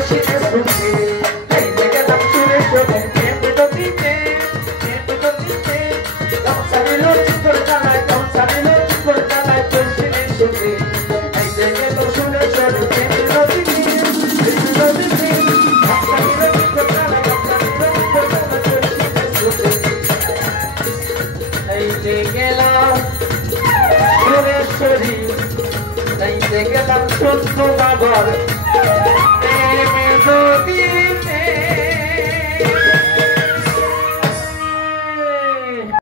পশ্চিমে সুখে চাইতে গেলাম সুরে সুরে প্রেম নদীতে গামছা নিল চিত্তর জানায় গামছা নিল চিত্তর জানায় পশ্চিমে সুখে চাইতে গেল সুরে সুরে প্রেম নদীতে গামছা নিল চিত্তর জানায় গামছা নিল চিত্তর জানায় পশ্চিমে সুখে চাইতে গেলাম সুরেশ্বরী চাইতে গেলাম চন্দ্র বাবার